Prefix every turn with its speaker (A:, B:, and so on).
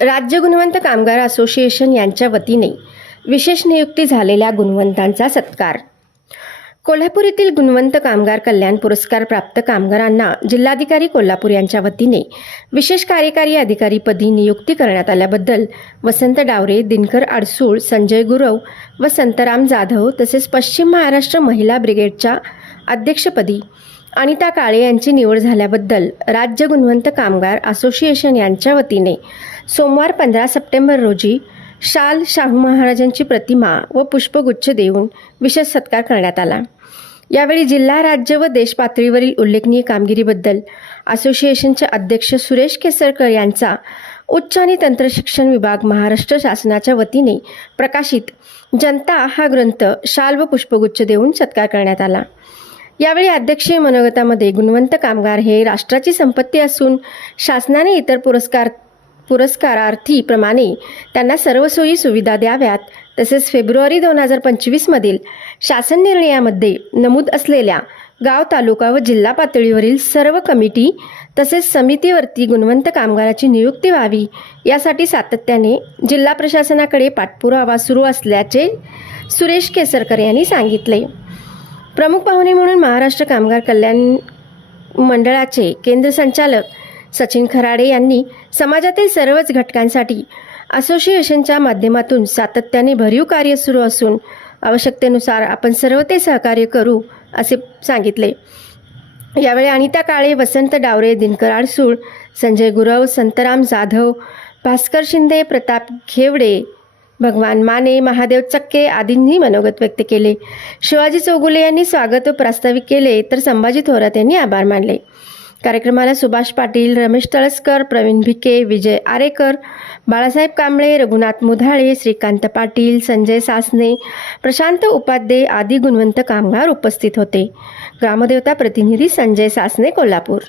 A: राज्य गुणवंत कामगार असोसिएशन यांच्या वतीने विशेष नियुक्ती झालेल्या गुणवंतांचा सत्कार. कोल्हापूर येथील गुणवंत कामगार कल्याण पुरस्कार प्राप्त कामगारांना जिल्हाधिकारी कोल्हापूर यांच्या वतीने विशेष कार्यकारी अधिकारीपदी नियुक्ती करण्यात आल्याबद्दल वसंत डावरे दिनकर आडसूळ संजय गुरव व संतराम जाधव तसेच पश्चिम महाराष्ट्र महिला ब्रिगेडच्या अध्यक्षपदी अनिता काळे यांची निवड झाल्याबद्दल राज्य गुणवंत कामगार असोसिएशन यांच्या वतीने सोमवार पंधरा सप्टेंबर रोजी शाल शाहू महाराजांची प्रतिमा व पुष्पगुच्छ देऊन विशेष सत्कार करण्यात आला. यावेळी जिल्हा राज्य व देश पातळीवरील उल्लेखनीय कामगिरीबद्दल असोसिएशनचे अध्यक्ष सुरेश केसरकर यांचा उच्च आणि तंत्रशिक्षण विभाग महाराष्ट्र शासनाच्या वतीने प्रकाशित जनता हा ग्रंथ शाल व पुष्पगुच्छ देऊन सत्कार करण्यात आला. यावेळी अध्यक्षीय मनोगतामध्ये गुणवंत कामगार हे राष्ट्राची संपत्ती असून शासनाने इतर पुरस्कार पुरस्कारार्थीप्रमाणे त्यांना सर्व सोयी सुविधा द्याव्यात. तसेच फेब्रुवारी दोन हजार पंचवीसमधील शासन निर्णयामध्ये नमूद असलेल्या गाव तालुका व जिल्हा पातळीवरील सर्व कमिटी तसेच समितीवरती गुणवंत कामगाराची नियुक्ती व्हावी यासाठी सातत्याने जिल्हा प्रशासनाकडे पाठपुरावा सुरू असल्याचे सुरेश केसरकर यांनी सांगितले. प्रमुख पाहुणे म्हणून महाराष्ट्र कामगार कल्याण मंडळाचे केंद्र संचालक सचिन खराडे यांनी समाजातील सर्वच घटकांसाठी असोसिएशनच्या माध्यमातून सातत्याने भरीव कार्य सुरू असून आवश्यकतेनुसार आपण सर्व ते सहकार्य करू असे सांगितले. यावेळी अनिता काळे वसंत डावरे दिनकर आडसूळ संजय गुरव संतराम जाधव भास्कर शिंदे प्रताप घेवडे भगवान माने महादेव चक्के आदींनी मनोगत व्यक्त केले. शिवाजी चौगुले यांनी स्वागत प्रास्ताविक केले तर संभाजी थोरात यांनी आभार मानले. कार्यक्रमाला सुभाष पाटील रमेश तळसकर प्रवीण भिके विजय आरेकर बाळासाहेब कांबळे रघुनाथ मुधाळे श्रीकांत पाटील संजय सासने प्रशांत उपाध्ये आदी गुणवंत कामगार उपस्थित होते. ग्रामदेवता प्रतिनिधी संजय सासने कोल्हापूर.